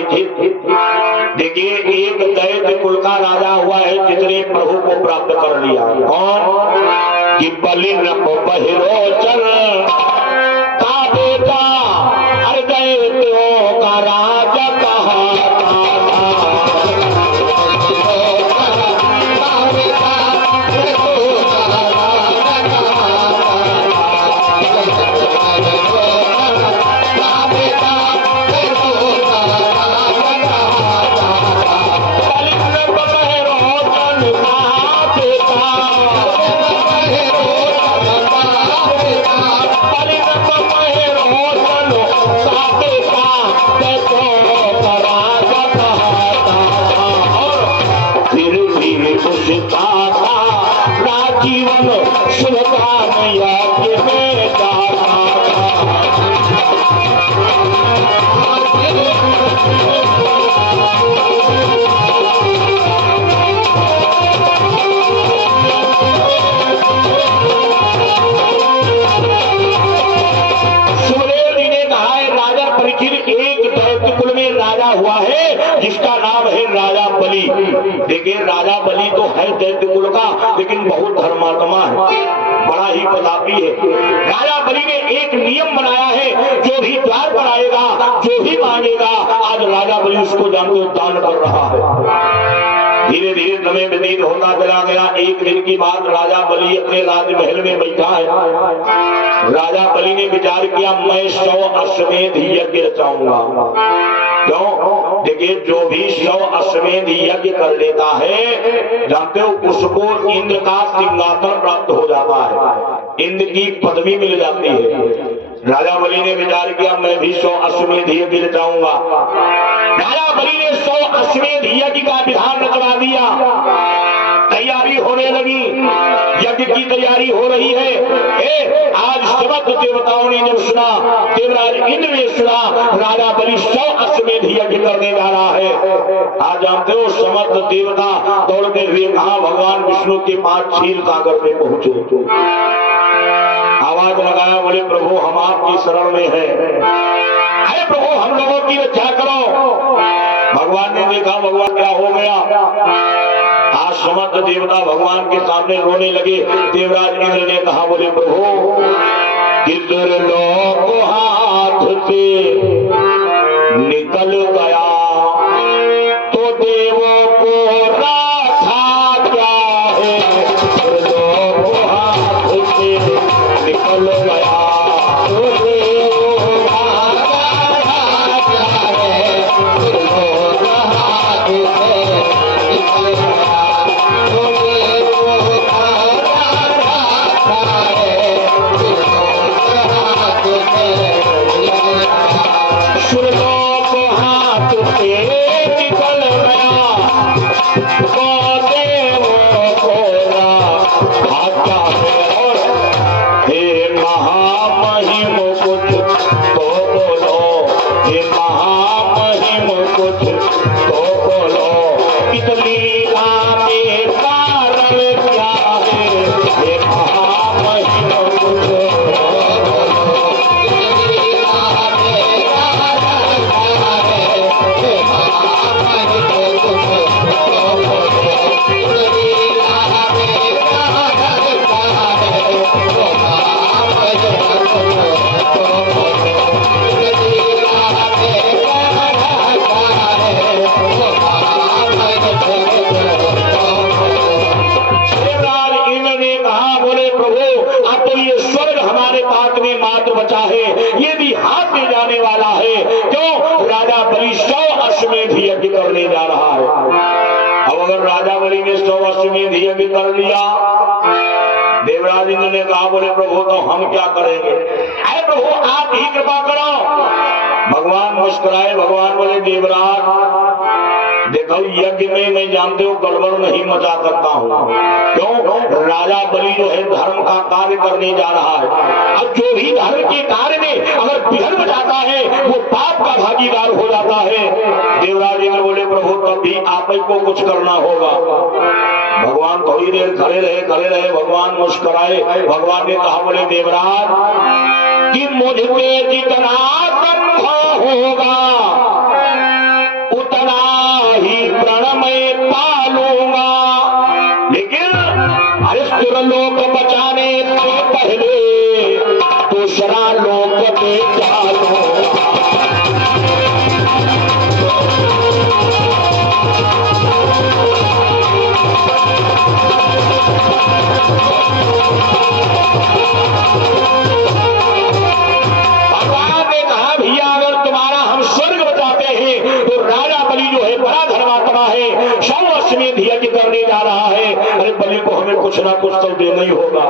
परीक्षित, देखिए एक दैत्य कुल का राजा हुआ है जिसने प्रभु को प्राप्त कर लिया। कौन? कि बलि बहिरोचन का बेटा, अरे दैत्यों का राजा कहाता था। जीवन सुलगान यज्ञ में जाता सुखदेव जी ने कहा है राजा परीक्षित एक दैत्य कुल में राजा हुआ है जिसका नाम है राजा बलि। देखिए राजा बलि तो है दैत्य कुल का, लेकिन बहुत धर्मात्मा है, बड़ा ही प्रतापी है। राजा बलि ने एक नियम बनाया है, जो भी द्वार पर आएगा, जो भी मांगेगा, आज राजा बलि उसको जानते हो दान कर रहा है। धीरे धीरे समय व्यतीत होता चला गया। एक दिन की बात, राजा बलि अपने राजमहल में बैठा है। राजा बलि ने विचार किया मैं 100 अश्वमेध यज्ञ रचाऊंगा। क्यों? देखिए जो भी 100 अश्वमेध यज्ञ कर लेता है, जानते हो उसको इंद्र का सिंहासन प्राप्त हो जाता है, इंद्र की पदवी मिल जाती है। राजा बलि ने विचार किया मैं भी 100 अश्वमेध यज्ञ रचाऊंगा। राजा बलि ने 100 अश्वमेध यज्ञ का विधान रचवा दिया। तैयारी होने लगी, यज्ञ की तैयारी हो रही है। आज समस्त देवताओं ने जब सुना, देवराज इंद्र ने सुना राजा बलि 100 अश्वमेध यज्ञ करने जा रहा है, आज जानते हो समस्त देवता दौड़ते हुए कहा भगवान विष्णु के पास क्षीर सागर में पहुंचे। आवाज लगाया, बोले प्रभु हम आपकी शरण में है, अरे प्रभु हम लोगों की रक्षा करो। भगवान ने देखा भगवान क्या हो गया। आज समस्त देवता भगवान के सामने रोने लगे। देवराज इंद्र ने कहा, बोले प्रभु किधर लोग हाथ से निकल गया तो देवों को रखा क्या है। लोग हाथ से निकल गया तो देवों को रखा क्या है। लोग हाथ से निकल गया कर लिया। देवराज इंद्र ने कहा, बोले प्रभु तो हम क्या करेंगे। अरे प्रभु आप ही कृपा करो। भगवान मुस्कुराए। भगवान बोले देवराज देखो यज्ञ में मैं जानते हो गड़बड़ नहीं मचा सकता हूँ। क्यों? राजा बलि जो है धर्म का कार्य करने जा रहा है। अब जो भी धर्म के कार्य में अगर विघ्न बचाता है वो पाप का भागीदार हो जाता है। देवराज इंद्र बोले प्रभु तब भी आप ही को कुछ करना होगा। भगवान थोड़ी देर खड़े रहे। भगवान मुस्कुराए। भगवान ने कहा, बोले देवराज कि मुझ पे जितना संभव होगा लोक बचाने से पहले दूसरा लोक पे डालो। भगवान ने कहा भैया अगर तुम्हारा हम स्वर्ग बचाते हैं तो राजा बलि जो है बड़ा धर्मात्मा है, 100 वर्ष में यज्ञ करने जा रहा है। अरे बलि को हमें कुछ ना कुछ तो देना ही होगा।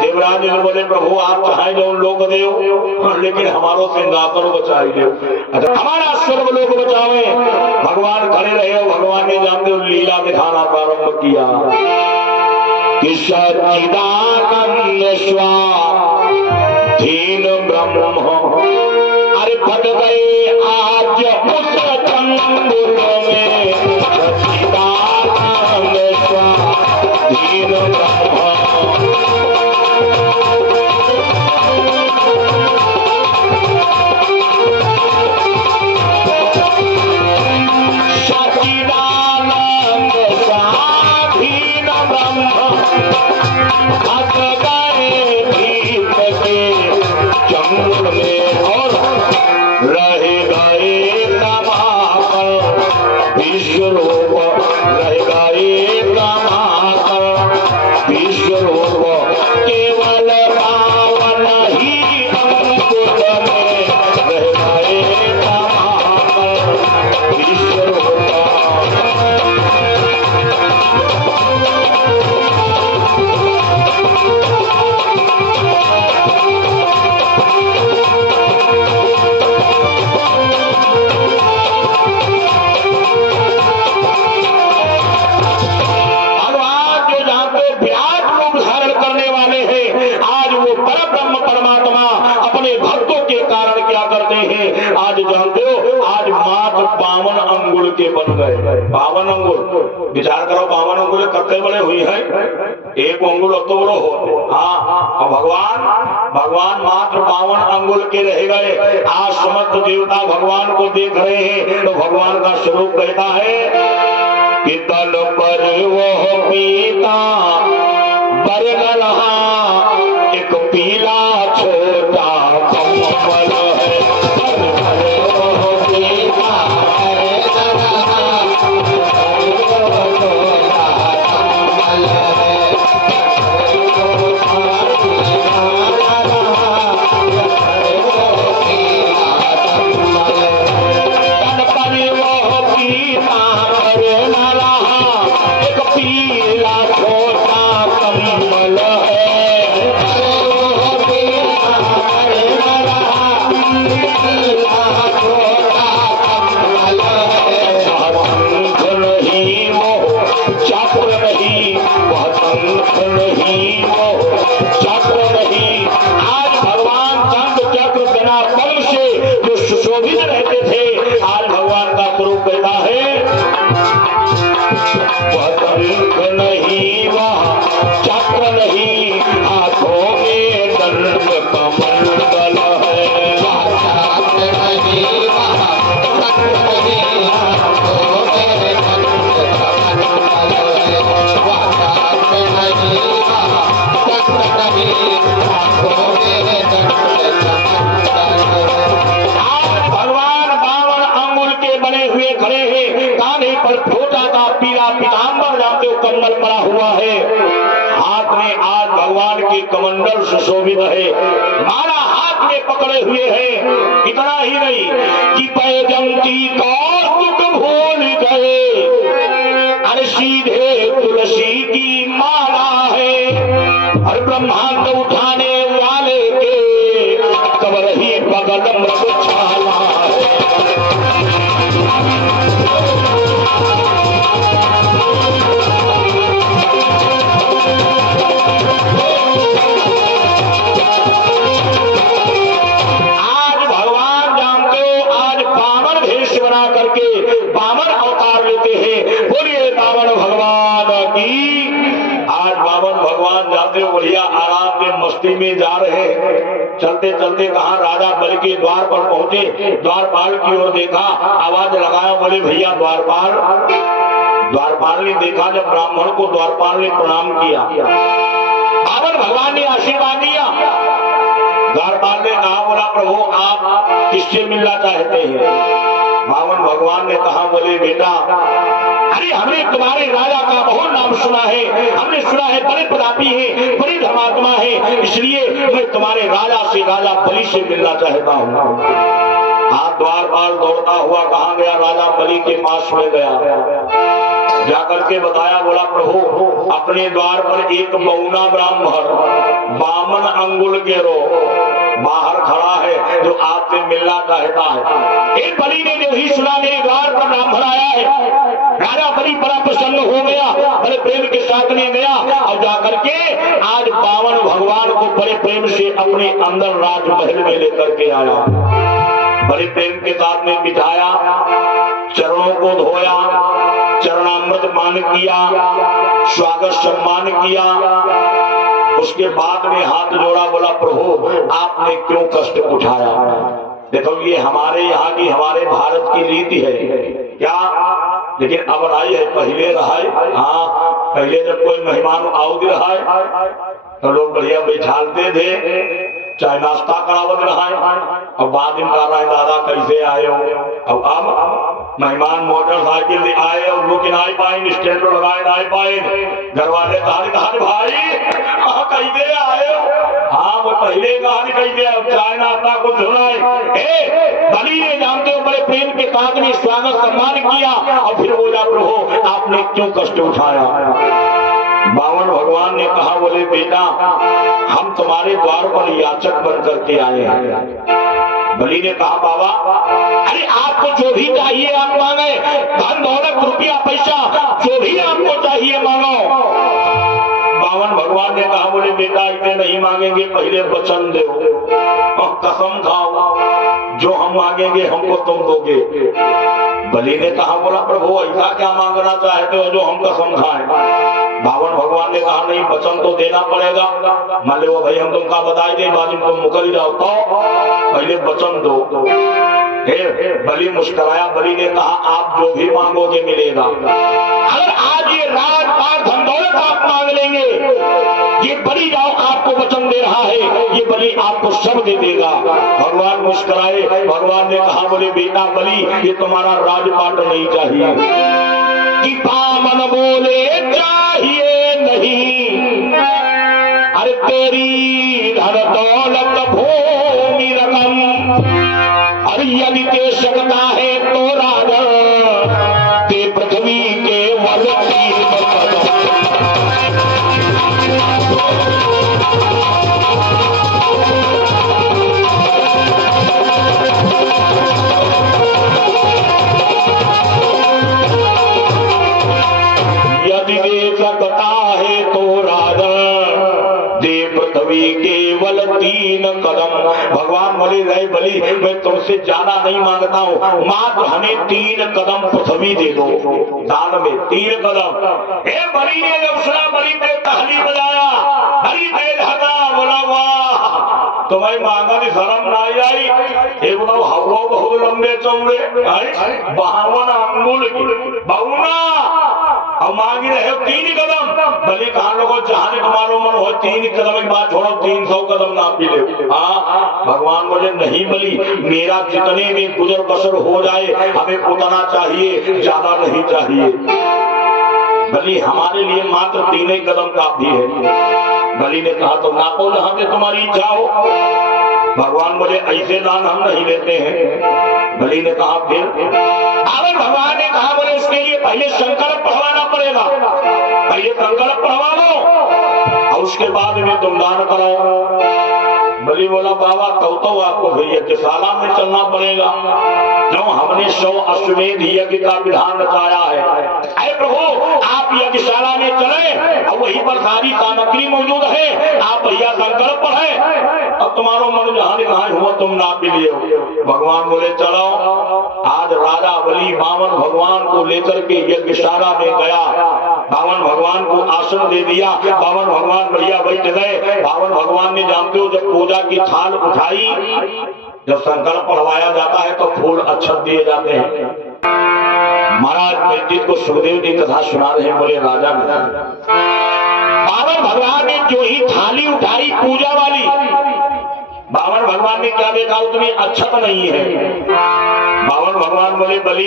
देवराज ने बोले प्रभु आप चाहे जो लोग देव, लेकिन हमारो सिंहासन बचाई दो। अच्छा हमारा स्वर्ग लोग बचावे। भगवान खड़े रहे और भगवान ने जानते लीला दिखाना प्रारंभ किया कि सच्चिदानंद स्वाधीन ब्रह्म अरे फट गए आज उस चंद्र में सच्चिदानंद स्वाधीन ब्रह्म। बावन अंगुल विचार करो, 52 अंगुल कत्ते बड़े हुई है, एक अंगुल तो बड़ो हो। हाँ और भगवान मात्र 52 अंगुल के रह गए। आज समस्त देवता भगवान को देख रहे हैं तो भगवान का स्वरूप कहता है कि तन पर वह पीता बरगलहा एक पीला छोटा कमल है। कमंडल सुशोभित है, मारा हाथ में पकड़े हुए हैं। इतना ही नहीं कि पैजंती कौतुक भूल गए, अरे सीधे तुलसी की माला है। और ब्रह्मांड उठाने वाले के कबर ही बगल मृगशाला है। बढ़िया आराम में मस्ती में जा रहे, चलते चलते कहा राजा बलि के द्वार पर पहुंचे। द्वारपाल की ओर देखा, आवाज लगाया, बोले भैया द्वारपाल। द्वारपाल ने देखा, जब ब्राह्मण को द्वारपाल ने प्रणाम किया बावन भगवान ने आशीर्वाद दिया। द्वारपाल ने कहा, बोला प्रभु आप किससे मिलना चाहते हैं? बावन भगवान ने कहा, बोले बेटा अरे हमने तुम्हारे राजा का बहुत नाम सुना है, हमने सुना है बड़े प्रतापी है, बड़े धर्मात्मा है, इसलिए मैं तुम्हारे राजा से, राजा बलि से मिलना चाहता हूँ। हाथ द्वारपाल दौड़ता हुआ कहाँ गया? राजा बलि के पास में गया, जाकर के बताया, बोला प्रभु अपने द्वार पर एक बौना ब्राह्मण 52 अंगुल के रो बाहर खड़ा है जो आपसे मिलना चाहता है। एक बलि ने जो ही सुना मेरे द्वार पर ब्राह्मण आया है, राजा बलि बड़ा प्रसन्न हो गया, बड़े प्रेम के साथ में गया और जाकर के आज 52 भगवान को बड़े प्रेम से अपने अंदर राजमहल में लेकर के आया, बड़े प्रेम के साथ में बिठाया, चरणों को धोया, चरणामृत पान किया, स्वागत सम्मान किया, उसके बाद में हाथ जोड़ा, बोला प्रभु आपने क्यों कष्ट उठाया? देखो ये हमारे यहाँ की, हमारे भारत की रीति है क्या, लेकिन अब रही है, पहले रहा है। हाँ पहले जब कोई मेहमान आओगे रहा है तो लोग बढ़िया बैठालते थे, चाहे नाश्ता करावत रहा है, और बाद में कह रहा है दादा कैसे आए हो। अब मेहमान मोटरसाइकिल से आए और रुक नहीं पाए, स्टैंड पर लगाए नहीं पाए, घर वाले कहा भाई कैसे आए हो? हाँ वो पहले कहानी कैसे चाय नाश्ता को सुनाए। बलि ने जानते हो बड़े प्रेम के साथ में स्वागत सम्मान किया और फिर बोला प्रभु आपने क्यों कष्ट उठाया? 52 भगवान ने कहा, बोले बेटा हम तुम्हारे द्वार पर याचक बन करके आए हैं। बलि ने कहा, बाबा अरे आपको जो भी चाहिए आप मांगे, धन दौलत रुपया पैसा जो भी आपको चाहिए मांगो। 52 भगवान ने कहा, बोले बेटा इतने नहीं मांगेंगे, पहले वचन दो, कसम खाओ, जो हम मांगेंगे हमको तुम दोगे। बलि ने कहा, बोला प्रभु ऐसा क्या मांगना चाहते हो जो हम कसम खाएं? 52 भगवान ने कहा, नहीं वचन तो देना पड़ेगा। मान लो भाई हम तुमका बताई दे, बाद में तुम मुकर जाओ, तो पहले वचन दो। बलि मुस्कुराया, बलि ने कहा आप जो भी मांगोगे मिलेगा। अगर आज ये राजपाट धन दौलत आप मांग लेंगे, ये बलि जाओ आपको वचन दे रहा है, ये बलि आपको सब दे देगा। भगवान मुस्कुराए, भगवान ने कहा, बोले बेटा बलि ये तुम्हारा राजपाट नहीं चाहिए। कि बामन बोले चाहिए नहीं, अरे तेरी धन दौलत भूमि रकम, अरे यदि दे सकता है तो राजा ते पृथ्वी के वलती। यदि दे सकता है तो राजा दे पृथ्वी केवल 3 कदम। भगवान बोले रहे बलि मैं तुमसे ज्यादा नहीं मांगता हूँ, मात्र हमें 3 कदम पृथ्वी दे दो, दान में 3 कदम। बलि ने जब सुना, बलि ने ताली बजाया, बलि तेज हगा, बोला वाह तुम्हें मांगा की शर्म नहीं आई। ये बताओ हवा बहुत लंबे चौड़े 52 अंगुल की बहुना और मांगी रहे 3 कदम। बलि कहा लोगों जहां तुम्हारो मन हो 3 कदम की बात छोड़ो, 300 कदम ना पी ले। भगवान बोले नहीं बलि मेरा जितने में गुजर बसर हो जाए हमें उतना चाहिए, ज्यादा नहीं चाहिए। बलि हमारे लिए मात्र 3 कदम काफी है। बलि ने कहा तो नापो जहां से तुम्हारी इच्छा हो। भगवान बोले ऐसे दान हम नहीं लेते हैं। बलि ने कहा फिर? अगर भगवान ने कहा बोले उसके लिए पहले संकल्प पढ़वाना पड़ेगा, पहले संकल्प पढ़वा लो और उसके बाद में तुम दान कराओ। बलि बोला बाबा तो आपको यज्ञशाला में चलना पड़ेगा, जो हमने 100 अश्वमेध यज्ञ का विधान रचाया है। अरे प्रभु आप यज्ञशाला में चले और वहीं पर सारी सामग्री मौजूद है, आप भैया संकल्प पढ़े और तुम्हारा मन जहाँ हुआ तुम ना पी लियो। भगवान बोले चलो। आज राजा बलि 52 भगवान को लेकर के यज्ञशाला में गया, 52 भगवान को आसन दे दिया, 52 भगवान बढ़िया बैठ गए। 52 भगवान ने जानते हो जब पूजा की थाल उठाई, जब संकल्प पढ़वाया जाता है तो फूल अक्षत दिए जाते हैं। महाराज पंडित को सुखदेव जी कथा सुना रहे, बोले राजा बावन भगवान ने जो ही थाली उठाई पूजा वाली, बावन भगवान ने क्या देखा, उतनी अच्छत नहीं है। बावन भगवान बोले बलि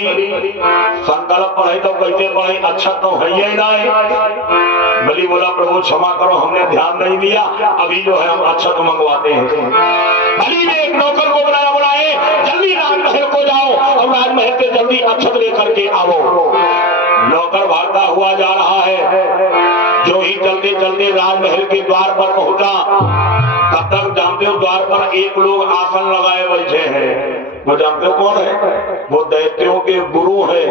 संकल्प पढ़े तो कैसे पढ़े, अच्छत तो है ही नहीं। बलि बोला प्रभु क्षमा करो, हमने ध्यान नहीं दिया, अभी जो है हम अच्छत मंगवाते हैं। बलि ने एक नौकर को बुलाया, बुलाए जल्दी राजमहल को जाओ और राजमहल से जल्दी अच्छत लेकर के आओ। नौकर भागता हुआ जा रहा है, जो ही चलते चलते राजमहल के द्वार पर पहुंचा, तब तक जानते हो द्वार पर एक लोग आसन लगाए बैठे हैं। वो जानते हो कौन है? वो दैत्यों के गुरु है,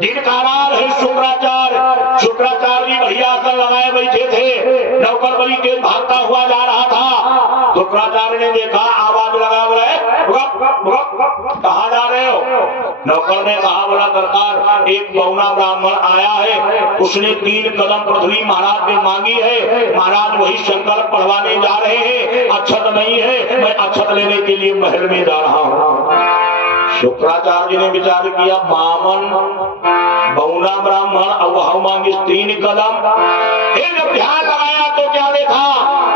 जिनका नाम है शुक्राचार्य। शुक्राचार्य जी भैया आसन लगाए बैठे थे। नौकर बलि तेज भागता हुआ जा रहा था। शुक्राचार्य ने देखा, आवाज लगा, बोला कहाँ जा रहे हो? नौकर ने कहा, बोला सरकार एक बौना ब्राह्मण आया है, उसने 3 कदम पृथ्वी महाराज ने मांगी है, महाराज वही संकल्प पढ़वाने जा रहे हैं, अच्छत नहीं है, मैं अच्छत लेने के लिए महल में जा रहा हूँ। शुक्राचार्य जी ने विचार किया, बामन बौना ब्राह्मण अब वह मांगी 3 कदम। जब ध्यान लगाया तो क्या देखा,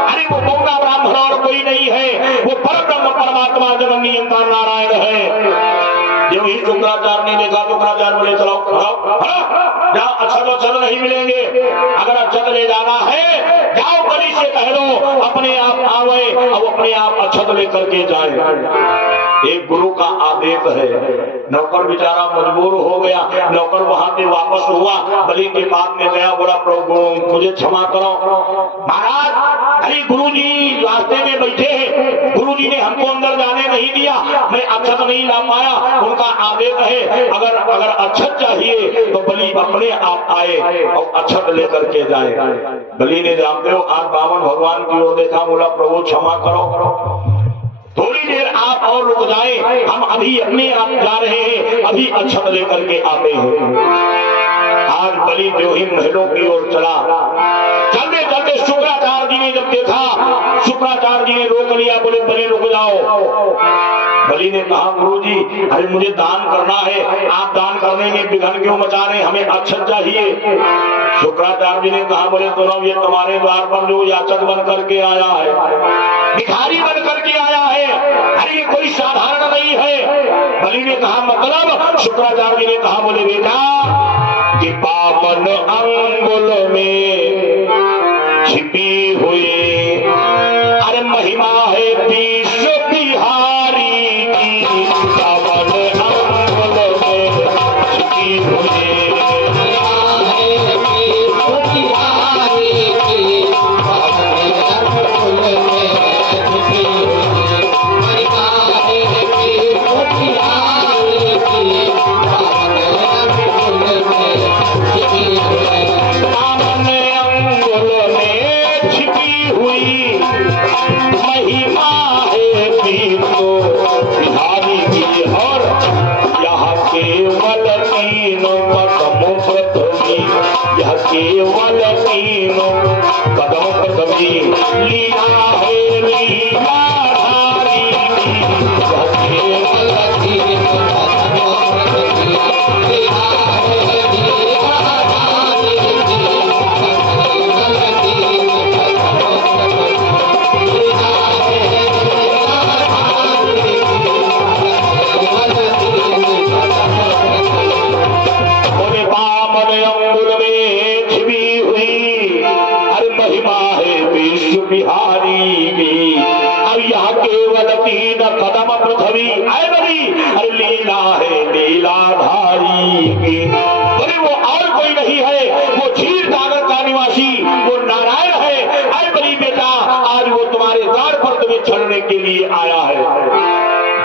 अरे वो बौना ब्राह्मण और कोई नहीं है, वो परब्रह्म परमात्मा जगन नियंता नारायण है। जब ही शुक्राचार्य ने देखा, शुक्राचार्य बोले चलो जाओ, अच्छत नहीं मिलेंगे, अगर अच्छत ले जाना है जाओ बलि से कह दो अपने आप आवे और अपने आप अच्छत लेकर के जाए। एक गुरु का आदेश है। नौकर बेचारा मजबूर हो गया, नौकर वहां से वापस हुआ, बलि के पास में गया, बोला प्रभु मुझे क्षमा करो महाराज, अरे गुरु जी रास्ते में बैठे हैं, गुरु जी ने हमको अंदर जाने नहीं दिया, मैं अच्छत नहीं ला पाया, उनका आदेश है अगर अच्छत चाहिए तो बलि अपने आप आए और अच्छत लेकर के जाए। बलि ने जानते हो आज बामन भगवान की ओर देखा, बोला प्रभु क्षमा करो, थोड़ी देर आप और रुक जाएं, हम अभी अपने आप जा रहे हैं, अभी अच्छत लेकर के आते हैं। आज बलि जो ही महलों की ओर चला, चलते चलते शुक्राचार्य जी ने जब देखा, शुक्राचार्य जी ने रोक लिया, बोले बलि रुक जाओ। बलि ने कहा, गुरु जी अरे मुझे दान करना है, आप दान करने में विघ्न क्यों मचा रहे, हमें अच्छत चाहिए। शुक्राचार्य जी ने कहा, बोले सुनो ये तुम्हारे द्वार पर जो याचक बन करके आया है, भिखारी बन करके आया है, अरे ये कोई साधारण नहीं है। बलि ने कहा मतलब? शुक्राचार्य जी ने कहा, बोले बेटा कि बामन अंगुल में छिपी हुई अरे महिमा है विश्व बिहारी की, बामन अंगुल में छिपी हुई केवल 3 कदम पृथ्वी लीला है लीला धारी, केवल 3 बिहारी की, अब यहाँ केवल 3 कदम पृथ्वी है बलि, अरे लीला है लीलाधारी की। बोले वो और कोई नहीं है, वो क्षीर सागर का निवासी वो नारायण है। अरे बलि बेटा आज वो तुम्हारे द्वार पर तुम्हें छड़ने के लिए आया है।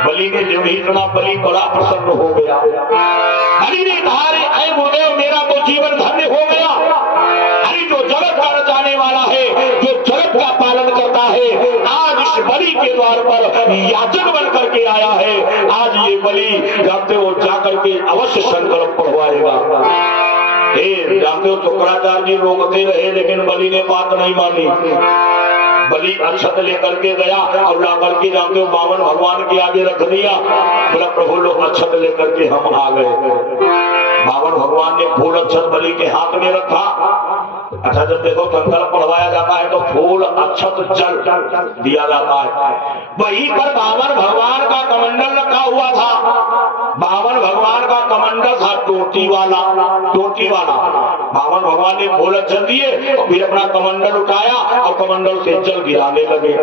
बलि ने जब ही सुना, बलि बड़ा प्रसन्न हो गया। बलि ने कहा, अरे गुरुदेव मेरा तो जीवन धन्य हो गया, अरे जो जगत का रचाने वाला है, जो जगत का पालन करता है, आज इस बलि के द्वार पर याचक बन करके आया है। आज ये बलि जानते हो जाकर के अवश्य संकल्प पढ़वाएगा। जानते हो शुक्राचार्य जी रोकते रहे, लेकिन बलि ने बात नहीं मानी। बलि अच्छत लेकर के गया और ला करके जानते हो बामन भगवान के आगे रख दिया। बोला प्रभु लोग अच्छत लेकर के हम आ गए। बामन भगवान ने फूल अच्छत बलि के हाथ में रखा अच्छा जब देखो संकल्प पढ़वाया जाता है तो फूल अक्षत जल दिया जाता है। वहीं पर बावन भगवान का कमंडल रखा हुआ था। बावन भगवान का कमंडल था टोटी वाला, टोटी वाला। बावन भगवान ने फूल जल दिए और फिर अपना कमंडल उठाया और कमंडल से जल गिराने लगे।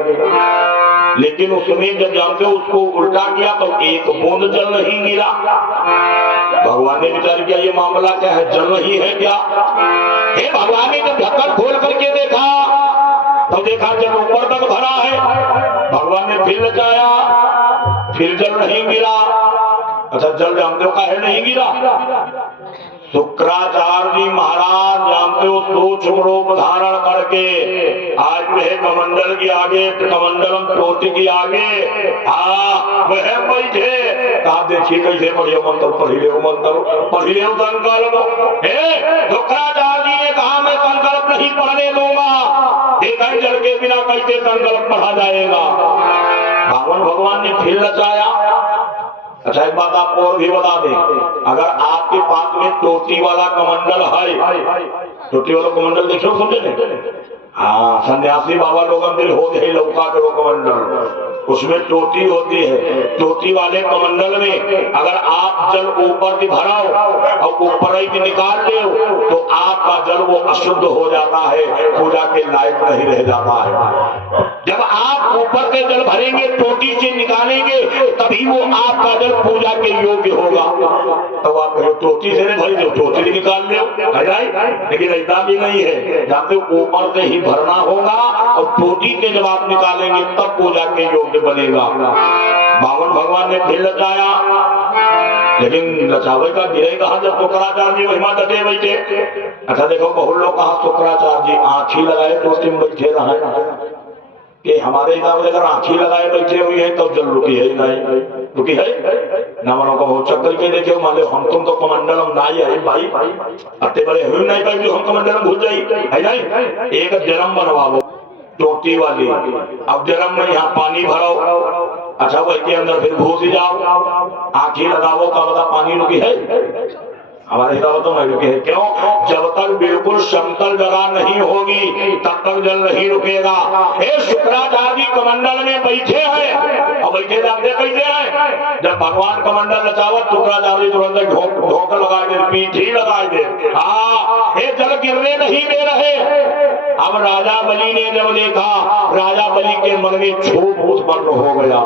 लेकिन उसने जब जानते हो उसको उल्टा किया तो एक बूंद जल नहीं गिरा। भगवान ने विचार किया ये मामला क्या है, जल नहीं है क्या? हे भगवान ने जब ढक्कन खोल करके देखा तो देखा जल ऊपर तक भरा है। भगवान ने फिर लगाया, फिर जल नहीं गिरा। अच्छा जल जानते हो काहे नहीं गिरा? शुक्राचार्य जी महाराज जानते हो सूक्ष्म रूप धारण करके आज वह कमंडल के आगे, कमंडलम टोटी के आगे वह बैठे। कहा देखिए कैसे पढ़ियो मंत्र, पढ़िए मंत्र, पढ़िए संकल्प। शुक्राचार्य जी ने कहा मैं संकल्प नहीं पढ़ने दूंगा। देखा जल के बिना कैसे संकल्प पढ़ा जाएगा। बावन भगवान ने फिर रचाया। अच्छा एक बात आपको और भी बता दें, अगर आपके पास में टोटी वाला कमंडल है, टोटी वाला कमंडल देखो समझे? हाँ सन्यासी बाबा लोग अंदर हो गए लौका करो कमंडल, उसमें टोटी होती है। टोटी वाले कमंडल में अगर आप जल ऊपर से भराओ और ऊपर ही निकाल दो तो आपका जल वो अशुद्ध हो जाता है, पूजा के लायक नहीं रह जाता है। जब आप ऊपर से जल भरेंगे, टोटी से निकालेंगे, तभी वो आपका जल पूजा के योग्य होगा। तो आप टोटी से नहीं भरी दो, टोटी से निकाल लो, लेकिन ऐसा भी नहीं है। जब ऊपर से ही भरना होगा और टोटी से जब आप निकालेंगे तब पूजा के योग्य बनेगा। बावन भगवान ने फिर रचाया, लेकिन रचावे का गिरे कहा जब शुक्राचार्य जी महिमा डटे बैठे। अच्छा देखो बहुत लोग कहा शुक्राचार्य जी आंखी लगाए टोटी में बैठे रहे कि हमारे हिसाब से अगर आंखी लगाए बैठे हुए हैं तब जल रुकी है नहीं, रुकी है ना। मनो को हो चक्कर के देखे मान लो हम तुम तो कमंडलम ना है भाई, अत्ते बड़े हुए नहीं पाए जो हम कमंडलम भूल जाए है नहीं। एक जन्म बनवाओ टोटी वाली, अब जन्म में यहाँ पानी भरो। अच्छा वही के अंदर फिर घुस जाओ, आंखी लगाओ का बता पानी रुकी है? हमारे हिसाब तो नहीं रुके है। क्यों? जब तक बिल्कुल समतल जगह नहीं होगी तब तक जल नहीं रुकेगा। शुक्राचार्य जी कमंडल में बैठे हैं और बैठे जानते कैसे हैं? जब भगवान कमंडल रचावत शुक्राचार्य तुरंत ढोक लगा दे, पीठी लगा दे। हाँ ये जल गिरने नहीं दे रहे। अब राजा बलि ने जब देखा, राजा बलि के मन में क्षोभ उत्पन्न हो गया।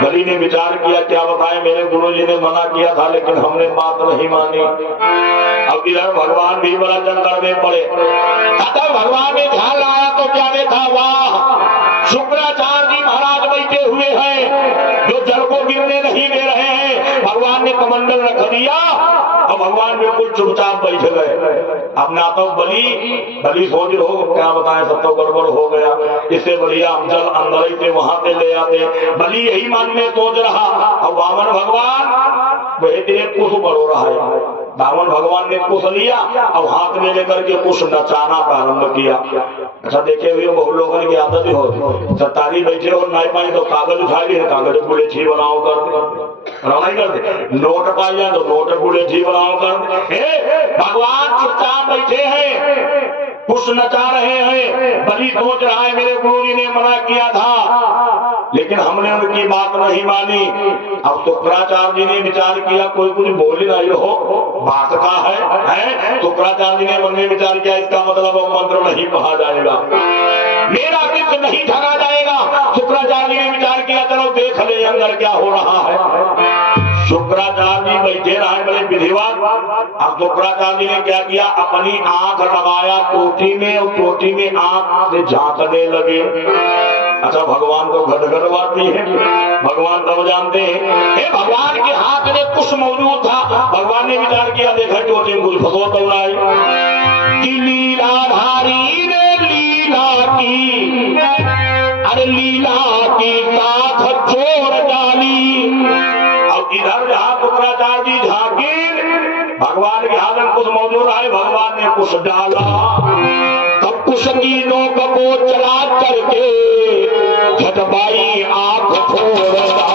बलि ने विचार किया क्या बताएं, मेरे गुरु जी ने मना किया था लेकिन हमने बात नहीं मानी। अब इधर भगवान भी बड़ा चक्कर में पड़े। तब भगवान ने ध्यान लाया तो क्या देखा, वाह शुक्राचार्य जी महाराज बैठे हुए हैं जो जल को गिरने नहीं दे रहे हैं। भगवान ने कमंडल रख दिया और भगवान बिल्कुल चुपचाप बैठ गए। अब ना तो बलि सोच रहे हो क्या बताएं सब तो गड़बड़ हो गया, इससे बढ़िया हम जल अंदर ही थे वहां से ले आते। बलि यही मन में सोच रहा। अब वामन भगवान वही कुश बढ़ो रहा है। वामन भगवान ने कुश लिया और हाथ में लेकर के कुश नचाना प्रारंभ किया। अच्छा देखे हुए बहुत लोगों की आदत ही होती, सत्तारी बैठे हो नहीं पाए तो कागज उठा लिए, कागज गुलेठी बनाओ करते, नोट पाई जाए तो नोट गुलेठी बनाओ करते। भगवान चुपचाप बैठे हैं, कुछ नचा रहे हैं। बलि सोच रहा है मेरे गुरु जी ने मना किया था लेकिन हमने उनकी बात नहीं मानी। अब शुक्राचार्य जी ने विचार किया कोई कुछ बोल नहीं हो, बात का है? शुक्राचार्य जी ने मन में विचार किया इसका मतलब मंत्र नहीं पढ़ा जाएगा, मेरा चित्त नहीं ठगा जाएगा। शुक्राचार्य जी ने विचार किया चलो देख ले अंदर क्या हो रहा है। शुक्राचार्य जी बैठे रहे बड़े विधिवत। अब शुक्राचार्य जी ने क्या किया, अपनी आंख लगाया टोटी में और टोटी में आंख से झांकने लगे। अच्छा भगवान तो घटघटवाती है, भगवान तब जानते हैं। भगवान के हाथ में कुछ मौजूद था। भगवान ने विचार किया देखा टोटी में कुछ फसो तो लीलाधारी ने लीला की, अरे लीला की साथ छोड़ डाली। अब इधर जहां शुक्राचार्य जी झांकी, भगवान के हाथ में कुछ मौजूद है, भगवान ने कुछ डाला। तब कुछ की नोक को चला करके घटबाई आंख फोड़ डाली।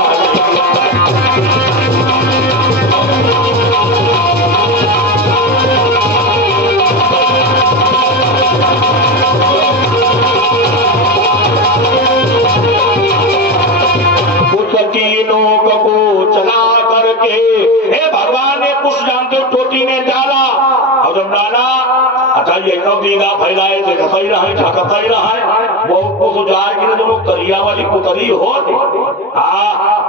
अच्छा ये तो दीदा फैलाए देखता ही रहा झकता ही रहा वो को जाए कि दोनों करिया वाली पुतरी हो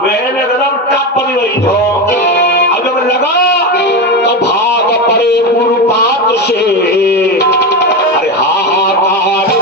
वे एकदम टप वही हो अब जब लगा तो भाग पड़े गुरुपात से अरे हाहाकार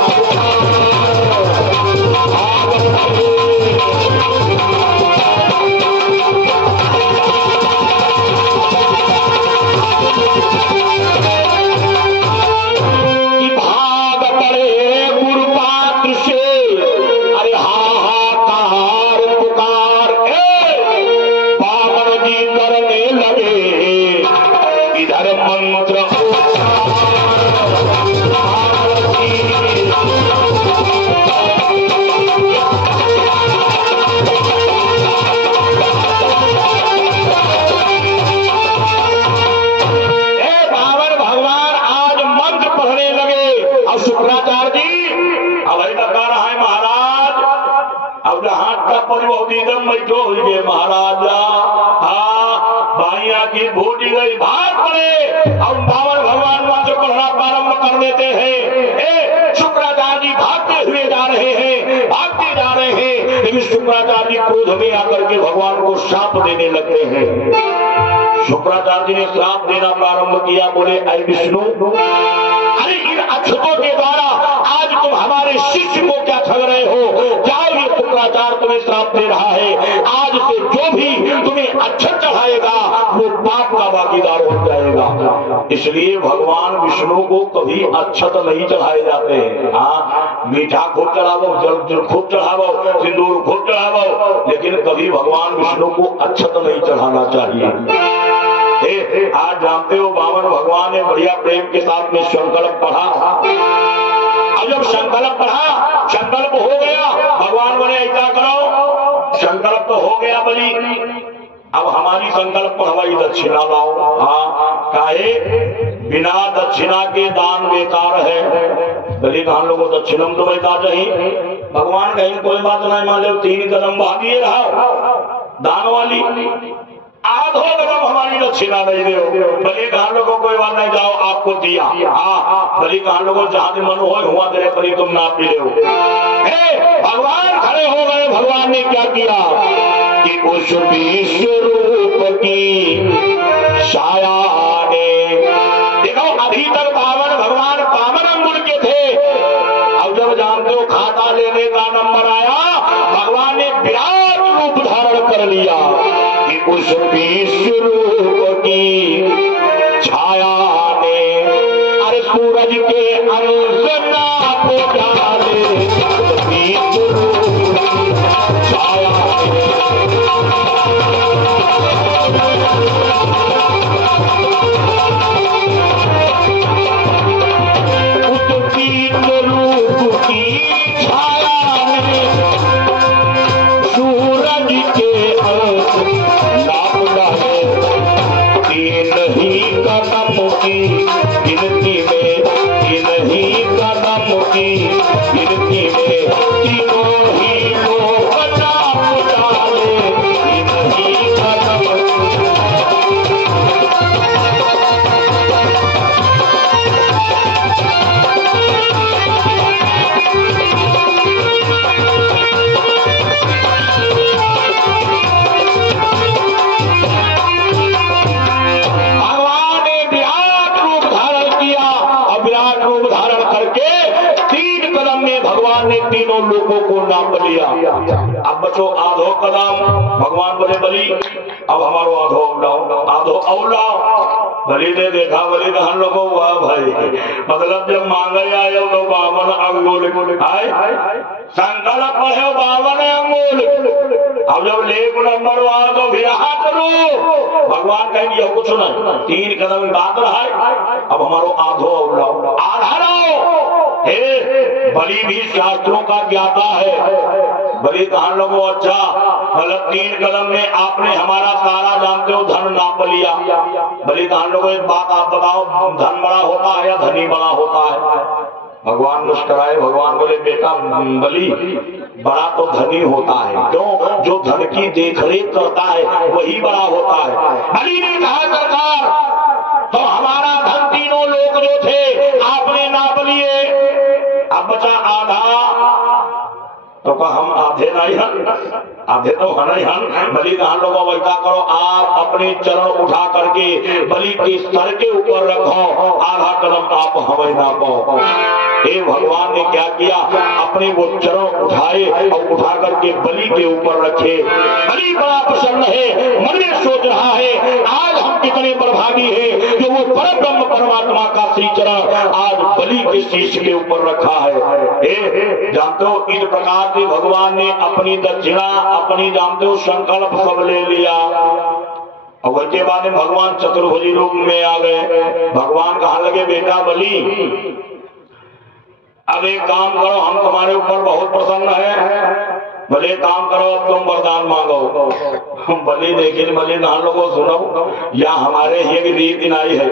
महाराजा भाइया की भूटी गई भाग पड़े और बावन भगवान मंत्र पढ़ना प्रारंभ कर देते हैं। शुक्राचार्य जी भागते हुए जा रहे हैं भागते जा रहे हैं लेकिन शुक्राचार्य जी क्रोध में आकर के भगवान को शाप देने लगते हैं। शुक्राचार्य जी ने श्राप देना प्रारंभ किया बोले ऐ विष्णु अरे इन अक्षतों के द्वारा आज तुम हमारे शिष्य को क्या ठग रहे हो जाओ ये शुक्राचार्य तुम्हें श्राप दे रहा है आज से जो भी तुम्हें अक्षत चढ़ाएगा वो पाप का भागीदार हो जाएगा। इसलिए भगवान विष्णु को कभी अक्षत नहीं चढ़ाए जाते हैं। हाँ मीठा खूब चढ़ावो जल खूब चढ़ावो सिंदूर खूब चढ़ावो लेकिन कभी भगवान विष्णु को अक्षत नहीं चढ़ाना चाहिए। आज जानते हो बावन भगवान ने बढ़िया प्रेम के साथ में संकल्प पढ़ा। अब जब संकल्प पढ़ा संकल्प हो गया भगवान बोले ऐसा करो संकल्प तो हो गया बलि अब हमारी संकल्प पढ़वाई दक्षिणा लाओ। हाँ काहे बिना दक्षिणा के दान बेकार है। बलि हम लोगों को दक्षिणम तो बेकार नहीं भगवान कहीं कोई बात नहीं मान लो 3 कदम भागिए रहा दान वाली आधो कदम हमारी दक्षिणा नहीं दे बलि कहा लोगों कोई बात नहीं जाओ आपको दिया। हाँ बलि कहा लोगों जहां मन हो हुआ तेरे परी तुम ना पी ले भगवान खड़े हो गए। भगवान ने क्या किया कि उस विश्व रूप की छाया ने देखो अभी तक बावन भगवान बावन अंगुल के थे अब जब जानते हो खाता लेने का नंबर आया भगवान ने विराट रूप धारण कर लिया कि उस विश्व रूप की छाया ने अरे सूरज के अंश नाप डाले विश्व रूप की छाया उस विश्व रूप की छाया ने सूरज के अंश नहीं कदम की गिनती में नहीं कदम की गिनती में तीनों ही लोग नाम डाले नहीं कदम तीनों लोगों को नाप लिया। अब बचो आधो कदम भगवान बोले बलि अब हमारो आधो औलाओ आधो औलाओ बलि ने देखा बलि ने हम लोगों वाह भाई मतलब जब मांगे आए तो 52 अंगुल आए संकल्प पढ़े 52 अंगुल अब जब लेख नंबर वहां तो फिर हाथ लो भगवान कहेंगे कुछ नहीं 3 कदम बात रहा है अब हमारो आधो औलाओ आधा लाओ। बलि भी शास्त्रों का ज्ञाता है बलि कहां लोगों अच्छा मतलब 3 कदम में आपने हमारा सारा जानते हो धन नाप लिया। बलि कहां लोगों एक बात आप बताओ धन बड़ा होता है या धनी बड़ा होता है। भगवान मुस्कुराए भगवान बोले बेटा बलि बड़ा तो धनी होता है क्यों जो धन की देखरेख करता है वही बड़ा होता है। बलि ने कहा सरकार तो हमारा धन तीनों लोग जो थे आपने बचा आधा, तो कहा हम आधे नहीं हन, आधे तो है नहीं हन। बलि कहा लोगों वैसा करो, आप अपने चरण उठा करके बलि के सर के ऊपर रखो, आधा कदम आप हमें ना पाओ। हे भगवान ने क्या किया, अपने वो चरण उठाए और उठा करके बलि के ऊपर रखे। बलि बड़ा प्रसन्न है, मन में सोच रहा है आज हम कितने बड़भागी हैं जो वो परम ब्रह्म परमात्मा का श्री चरण आज बलि के शीश के ऊपर रखा है। जानते हो इस प्रकार से भगवान ने अपनी दक्षिणा, अपनी जानते हो संकल्प सब ले लिया। और उसके बाद में भगवान चतुर्भुजी रूप में आ गए। भगवान कहने लगे बेटा बलि अब एक काम करो, हम तुम्हारे ऊपर बहुत प्रसन्न है, भले काम करो, अब तुम वरदान मांगो। बलि देखिए बलि कहा लोगों सुनो, या हमारे यहाँ की रीति नहीं है।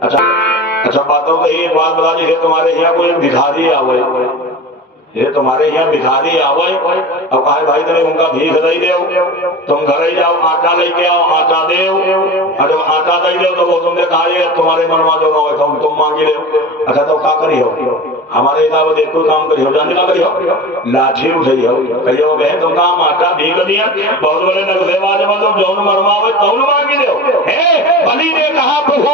अच्छा बातों को एक बात बता दी, तुम्हारे यहाँ कोई भिखारी आवे, ये तुम्हारे यहाँ भिखारी आवे और कहे भाई तुम उनका भीख दे दो, तुम घर ही जाओ आटा लेके आओ, आटा दे, और जब आटा दे दो तो वो तुमने कहा तुम्हारे मनवा जो हो तुम मांगी दो। अच्छा तो क्या करी हो, हमारे हिसाब से कोई काम करी हो, जानते क्या करी हो, लाठी उठाई हो, कहियो बहन तुम काम आटा भीख दिया, बहुत बड़े नक्शेबाज मतलब जौन मरवावे तौन मांगी दो। बलि ने कहा प्रभु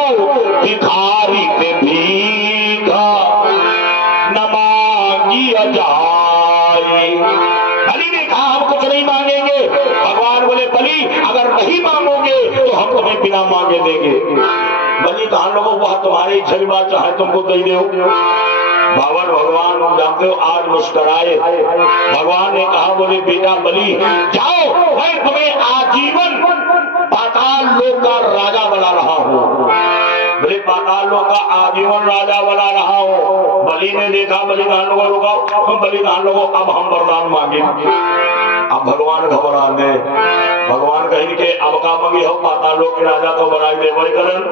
भिखारी पे भीखा न मांगिया जाए। बलि ने कहा हम कुछ नहीं मांगेंगे। भगवान बोले बलि अगर नहीं मांगोगे तो हम तुम्हें बिना मांगे देंगे। बलि कहा लोगों वह तुम्हारी इच्छा की बात चाहे तुमको दे दो। बाबर भगवान जानते हो आज मुस्कुराए। भगवान ने कहा बोले बेटा बलि जाओ, मैं तुम्हें आजीवन पाताल लोक का राजा बना रहा हूँ। बोले पाताल लोक का आजीवन राजा बना रहा हूँ। बलि ने देखा, बलि कहा लोगों रुकाओ, बलि कहा लोगों अब हम वरदान मांगेंगे। अब भगवान घबरा दे, भगवान कहीं के अब का मांगे हो, पाताल लोक के राजा तो बनाई दे वही करन।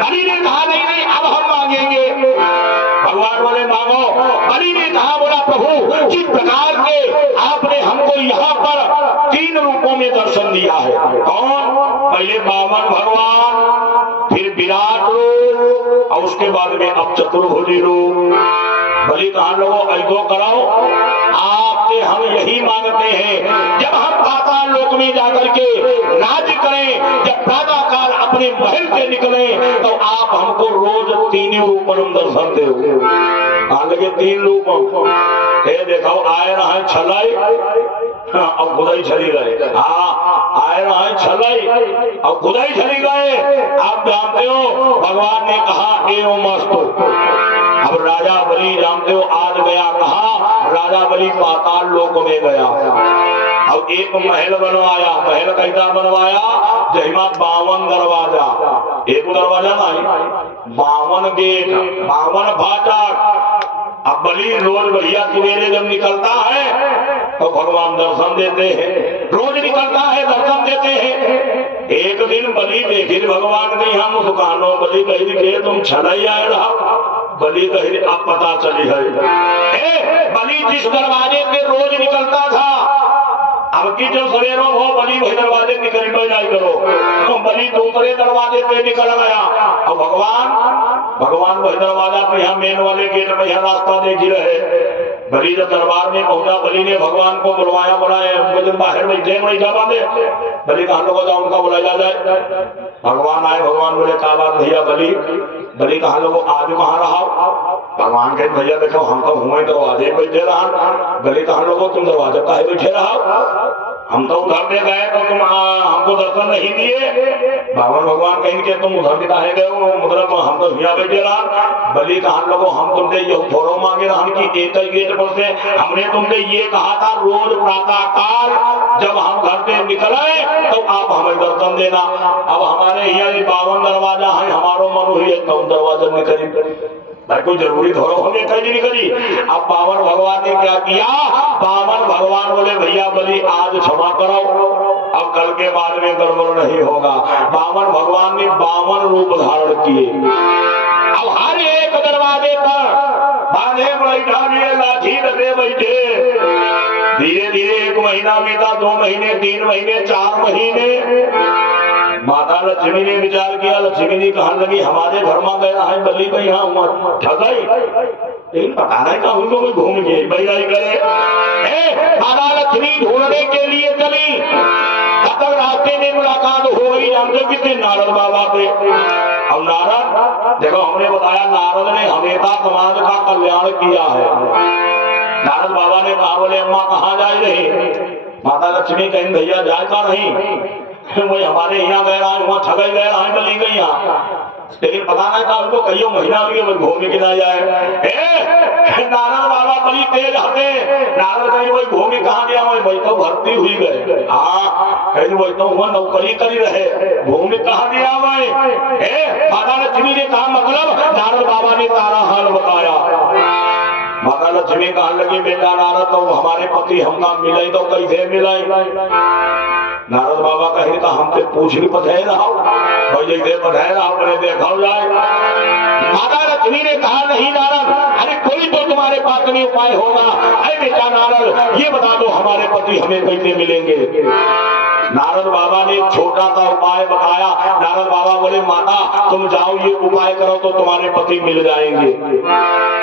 बलि ने कहा नहीं नहीं अब हम मांगेंगे। भगवान बोले मांगो। बलि ने कहा बोला प्रभु जिस प्रकार से आपने हमको यहाँ पर 3 रूपों में दर्शन दिया है, कौन, पहले वामन भगवान, फिर विराट रूप और उसके बाद में अब चतुर्भुजी रूप। बलि कहा लोगों ऐसो करो, आपसे हम यही मांगते हैं जब हम पाताल लोक में जाकर के राज्य करें, जब प्रातः काल अपने महल से निकले तो आप हमको रोज 3 रूपों में दर्शन दो। आगे 3 रूप देखो, आए रहे छलाई अब खुदाई चली गए। हाँ आए रहे छलाई अब खुदाई चली गए। आप जानते हो भगवान ने कहा एवं मस्तु। अब राजा बलि जानते हो आज गया कहा, राजा बलि पाताल लोक में गया। अब एक महल बनवाया, महल कैसा बनवाया, जहिमा 52 दरवाजा, एक दरवाजा नहीं 52 गेट, 52 फाटक। अब बलि रोज भैया सवेरे जब निकलता है तो भगवान दर्शन देते हैं, रोज निकलता है दर्शन देते हैं। एक दिन बलि देखे भगवान के यहाँ मुस्कानो, बलि कही दिखे तुम छड़ाई आए रहा, बलि कही अब पता चली है। बलि जिस दरवाजे से रोज निकलता था अब की जब सवेरों हो बलि वही दरवाजे निकल जाए करो, तो बलि दूसरे दरवाजे पे निकल गया। और भगवान वही दरवाजा पे यहाँ मेन वाले गेट पे यहाँ रास्ता देख ही रहे। बलि जब दरबार में पहुंचा, बलि ने भगवान को बुलवाया, बोला बाहर बैठे नहीं जा पाते। बलि कहा लोगों जाओ उनका बुलाया जाए। भगवान आए, भगवान बोले क्या बात भैया बलि। बलि कहा लोगों आज कहाँ रहा। भगवान कहे भैया देखो हम तो हुए दरवाजे बैठे रहा। बलि कहा लोगों तुम दरवाजे का बैठे रहा, हम तो उधर में गए तो तुम हमको दर्शन नहीं दिए। भगवान कहेंगे तुम उधर में काहे गए हो, मतलब हम तो यहाँ बैठे रहा। बलि कहा लोगों हम तुमसे ये थोड़ो मांगे रहा कि एक ही गेट पर से हमने तुमसे ये कहा था रोज प्रातः काल जब हम घर से निकले तो आप हमें दर्शन देना। अब हमारे यहाँ 52 दरवाजा है, हमारो मन हुई है कौन दरवाजा में करीब भाई कोई जरूरी धोरो हमें कहीं नहीं करी। अब 52 भगवान ने क्या किया, 52 भगवान बोले भैया बलि आज क्षमा करो, अब कल के बाद में गड़बड़ नहीं होगा। 52 भगवान ने 52 रूप धारण किए। अब हर एक दरवाजे पर बांधे बैठा लिए लाठी रखे बैठे। धीरे धीरे 1 महीना बीता, 2 महीने, 3 महीने, 4 महीने। माता लक्ष्मी ने विचार किया, लक्ष्मी ने कहने लगी हमारे घर में गया है बलि भाई, यहाँ ठगई, लेकिन पता नहीं कहा उनको मैं घूम गई भैया करे। माता लक्ष्मी ढूंढने के लिए चली, तब तक रास्ते में मुलाकात हो गई जानते कितने नारद बाबा थे। अब नारद देखो, हमने बताया नारद ने हमेशा समाज का कल्याण किया है। नारद बाबा ने कहा बोले अम्मा कहाँ जा रही? माता लक्ष्मी कहीं भैया जाता नहीं, वही हमारे यहाँ गए रहा है, वहाँ ठगई गए रहा है बलि गई यहाँ, लेकिन पता नहीं था उनको कई महीना भी घूमने के ना जाए। नारद बाबा बड़ी तेज हते, नारद कहीं वही घूमने कहाँ गया, वही तो भर्ती हुई गए, हाँ कहीं वही तो वह नौकरी करी रहे, घूमने कहाँ गया वही। माता लक्ष्मी ने कहा मतलब नारद बाबा ने तारा हाल बताया। माता लक्ष्मी कहने लगी बेटा नारद तो हमारे पति हमका मिले तो कैसे मिले? नारद बाबा कहे तो हमसे पूछ नहीं पढ़े रहा जैसे पढ़े रहा बड़े देखा जाए। माता लक्ष्मी ने कहा नहीं नारद, अरे कोई तो तुम्हारे पास में उपाय होगा। अरे बेटा नारद ये बता दो हमारे पति हमें कैसे मिलेंगे? नारद बाबा ने एक छोटा सा उपाय बताया। नारद बाबा बोले माता तुम जाओ ये उपाय करो तो तुम्हारे पति मिल जाएंगे।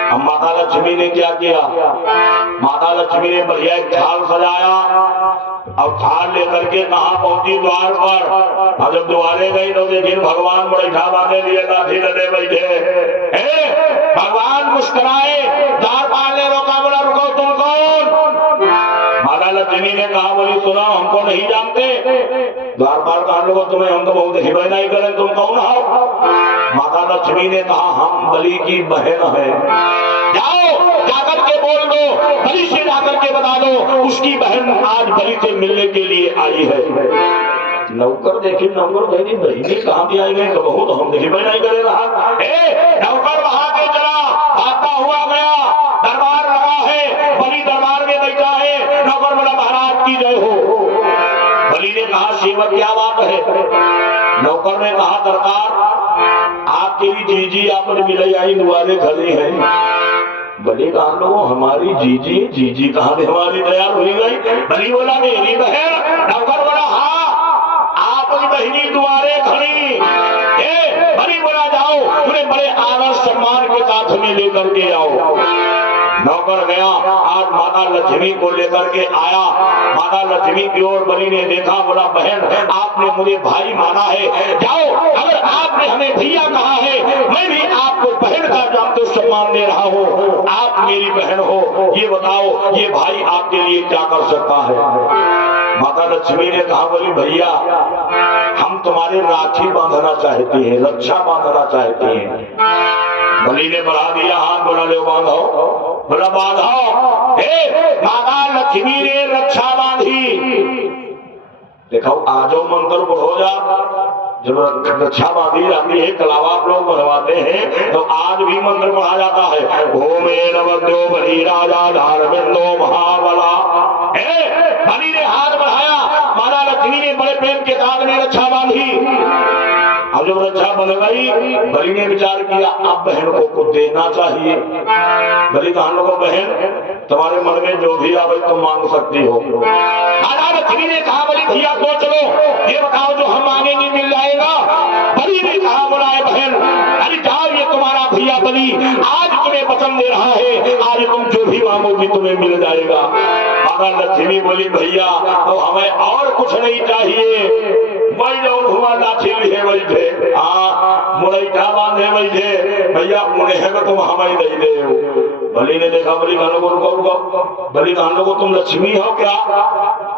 अब माता लक्ष्मी ने क्या किया? माता लक्ष्मी ने बढ़िया एक थाल सजाया, अब थाल लेकर के कहाँ पहुंची? द्वार पर। अब जब द्वारे गई तो देखिए भगवान बैठा बांधे लिए लाठी लदे बैठे। भगवान मुस्कुराए, द्वार पाल ने रोका, बोला रुको तुम कौन? माता लक्ष्मी ने कहा बोली सुनो हमको नहीं जानते। द्वारपाल कहा लोगों तुम्हें हम तो बहुत हिबे नहीं करें, तुम कौन हो? माता लक्ष्मी ने कहा हम बलि की बहन है। जाओ जाकर के बोल दो, बलि से जाकर के बता दो उसकी बहन आज बलि से मिलने के लिए आई है। नौकर देखी, नौकर बहनी बहनी कहाँ भी आई गई तो बहुत हम देखी नहीं करे रहा। नौकर वहां के चला, भागता हुआ गया, दरबार लगा है, बलि दरबार में बैठा है। नौकर बोला महाराज की जय हो। बलि ने कहा सेवक क्या बात है? नौकर ने कहा सरकार आपके भी जीजी आपने मिले आई दुआरे खड़े हैं। बलि कहा लोगों हमारी जीजी? जीजी कहाँ से हमारी तैयार हुई गई? बलि बोला मेरी बहन। नौकर बोला हाँ आपकी बहनी दुआरे खड़ी। बलि बोला जाओ उन्हें बड़े आदर सम्मान के साथ में लेकर के आओ। नौकर गया, आज माता लक्ष्मी को लेकर के आया। माता लक्ष्मी की ओर बलि ने देखा, बोला बहन आपने मुझे भाई माना है, जाओ अगर आपने हमें भैया कहा है मैं भी आपको बहन का नाम तो सम्मान दे रहा हूँ। आप मेरी बहन हो, ये बताओ ये भाई आपके लिए क्या कर सकता है? माता लक्ष्मी ने कहा बोली भैया हम तुम्हारे राखी बांधना चाहते हैं, रक्षा बांधना चाहते हैं। बलि ने बढ़ा दिया हाथ, बोला ले बांधो, बोला बांधो। माता लक्ष्मी ने रक्षा बांधी। देखो आजो मंत्र हो जा, जब रक्षा बांधी जाती है कलावा आप लोग बनवाते हैं तो आज भी मंत्र पढ़ा जाता है। ओमेन वद्यो बलि राजा धार्मिंदो महाबला। बलि ने हाथ बढ़ाया, माता लक्ष्मी ने बड़े प्रेम के साथ में रक्षा बांधी। अब जब रक्षा बन गई, बलि ने विचार किया अब बहन को कुछ देना चाहिए। बलि कहा लोगों बहन तुम्हारे मन में जो भी आवे तुम मांग सकती हो। माता लक्ष्मी ने कहा बलि भैया सोच लो, ये बताओ जो हम मांगेंगे मिल जाएगा? बलि ने कहा बोला बहन अरे जाओ ये तुम्हारा भैया बलि आज तुम्हें वचन दे रहा है, आज तुम जो भी मांगोगी तुम्हें मिल जाएगा। माता लक्ष्मी बोली भैया तो हमें और कुछ नहीं चाहिए, वही लोग हुआ लाठी लिए बैठे, हाँ मुरैठा बांधे बैठे, भैया उन्हें को तुम हमें नहीं दे हो। बलि ने देखा, बलि कहा लोगों रुको रुको, बलि कहा लोगों तुम लक्ष्मी हो क्या?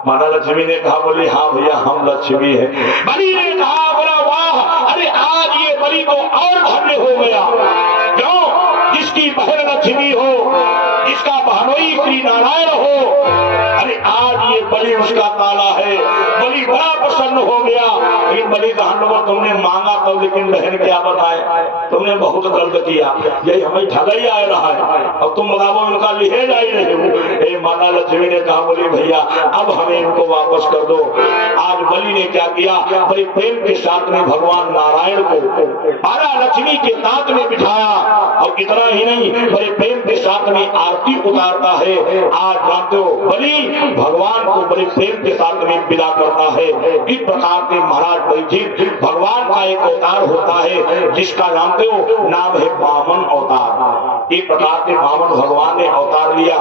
माता लक्ष्मी ने कहा बोली हाँ भैया हम लक्ष्मी है। बलि ने कहा बोला वाह अरे आज ये बलि तो और धन्य हो गया, क्यों? जिसकी बहन लक्ष्मी हो, जिसका बहनोई श्री नारायण हो, अरे आज ये बलि उसका ताला है। बलि बड़ा प्रसन्न हो गया। लेकिन बलि कहा तुमने मांगा तो, लेकिन बहन क्या बताए तुमने बहुत गलत किया, यही हमें ठगई आ रहा है, अब तुम बताओ उनका लिहे जा ही नहीं हो। माता लक्ष्मी ने कहा बोली भैया अब हमें इनको वापस कर दो। आज बलि ने क्या किया, बड़े प्रेम के साथ में भगवान नारायण को माता लक्ष्मी के साथ में बिठाया, और इतना ही नहीं बड़े प्रेम के साथ में आरती उतारता है। आज जानते हो बलि भगवान को बड़े प्रेम के साथ में विदा करता है। इस प्रकार से महाराज परीक्षित भगवान का एक अवतार होता है जिसका जानते हो नाम है वामन अवतार। एक प्रकार से वामन भगवान ने अवतार लिया।